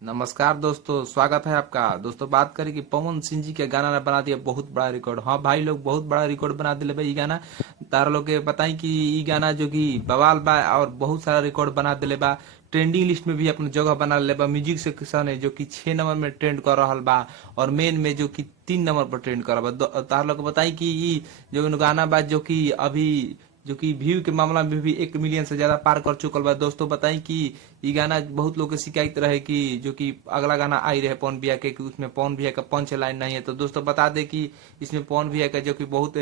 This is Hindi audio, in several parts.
नमस्कार दोस्तों, स्वागत है आपका। दोस्तों बात करें कि पवन सिंह जी के गाना ने बना दिया बहुत बड़ा रिकॉर्ड। हाँ भाई लोग, बहुत बड़ा रिकॉर्ड बना दिले भाई। ई गाना तार लोग के बताई कि ई गाना जो कि बवाल बा और बहुत सारा रिकॉर्ड बना दिले बा। ट्रेंडिंग लिस्ट में भी अपनी जगह बना ले बा। म्यूजिक सेक्शन है जो कि 6 नंबर में ट्रेंड कर रहा बा और मेन में जो कि 3 नंबर पर ट्रेंड कर रहा बा। तार लोग बताई कि ई जो गाना बा जो कि अभी जो कि व्यू के मामला में भी 1 मिलियन से ज्यादा पार कर चुकल बा। दोस्तों बताई कि ई गाना बहुत लोग के शिकायत रहे कि जो कि अगला गाना आई रहे पवन भैया के कि उसमें पवन भैया का पंच लाइन नहीं है। तो दोस्तों बता दे कि इसमें पवन भैया का जो कि बहुत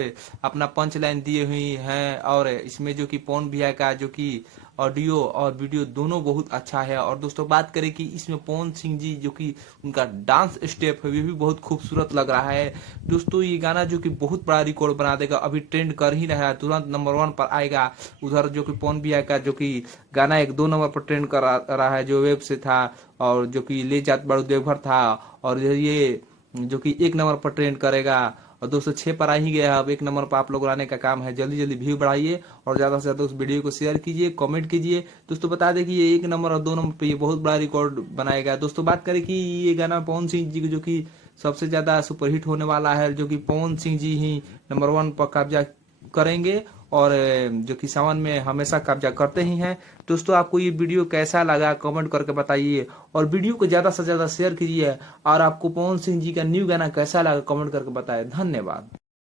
अपना पंच लाइन दिए हुई हैं और इसमें जो कि पवन भैया का जो कि ऑडियो और वीडियो दोनों बहुत अच्छा है। और दोस्तों बात करें कि इसमें पवन सिंह जी जो कि उनका डांस स्टेप है वो भी बहुत खूबसूरत लग रहा है। दोस्तों ये गाना जो कि बहुत बड़ा रिकॉर्ड बना देगा, अभी ट्रेंड कर ही रहा है, तुरंत नंबर 1 पर आएगा। उधर जो कि पवन भैया का जो कि गाना 1-2 नंबर पर ट्रेंड कर रहा है जो वेब से था, और जो कि ले जात बड़ू देवघर था, और ये जो कि 1 नंबर पर ट्रेंड करेगा। और 206 पर आ ही गया है। अब 1 नंबर पर आप लोग लाने का काम है। जल्दी जल्दी व्यू बढ़ाइए और ज्यादा से ज्यादा उस वीडियो को शेयर कीजिए, कमेंट कीजिए। दोस्तों बता दें कि ये 1 नंबर और 2 नंबर पे ये बहुत बड़ा रिकॉर्ड बनाएगा। दोस्तों बात करें कि ये गाना पवन सिंह जी जो कि सबसे ज्यादा सुपरहिट होने वाला है, जो कि पवन सिंह जी ही नंबर 1 पर कब्जा करेंगे और जो कि सावन में हमेशा कब्जा करते ही हैं। दोस्तों आपको ये वीडियो कैसा लगा कमेंट करके बताइए और वीडियो को ज्यादा से ज्यादा शेयर कीजिए। और आपको पवन सिंह जी का न्यू गाना कैसा लगा कमेंट करके बताएं। धन्यवाद।